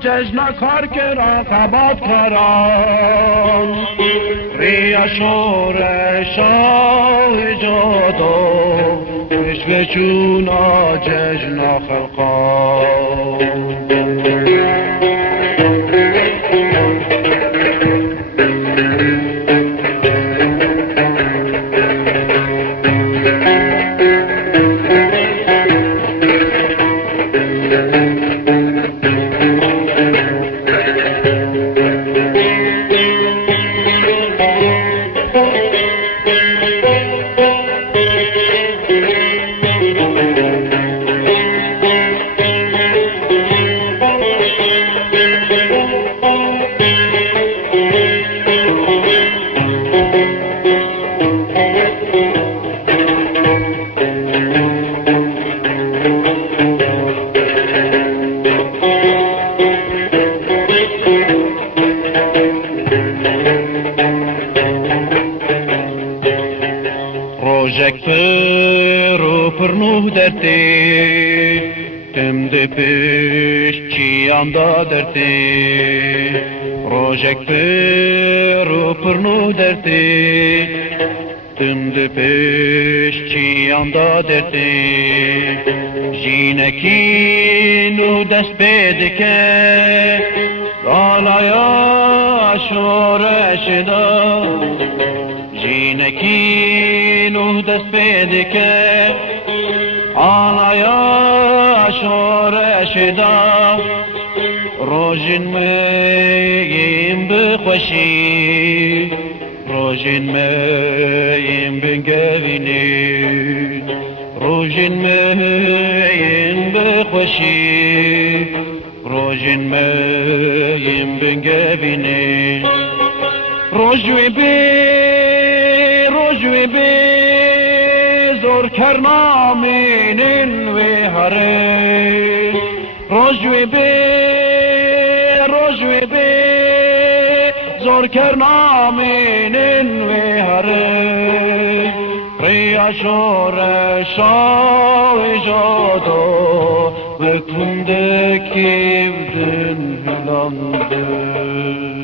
جشن کار کرا کباب کران ریا شور شاه جادو رشوه چونا جشن خلقان روزک پر و پرنوه درتی تم ده پیش چیام دا درتی روزک پر و پرنوه درتی تم ده پیش چیام دا درتی جینکی نو دست بدکه غالایا شورش دا جینکی نو دست بدکه آنایا شورش دا روزین میم بخوشی روزین میم بنگوینی روزین میم بخوشی روزین میم بنگوینی روزوی بی زور کرنامین و هره روزوی بی زور کرنامین و هره ریا شور شاه جادو بکنده کیودن هلانده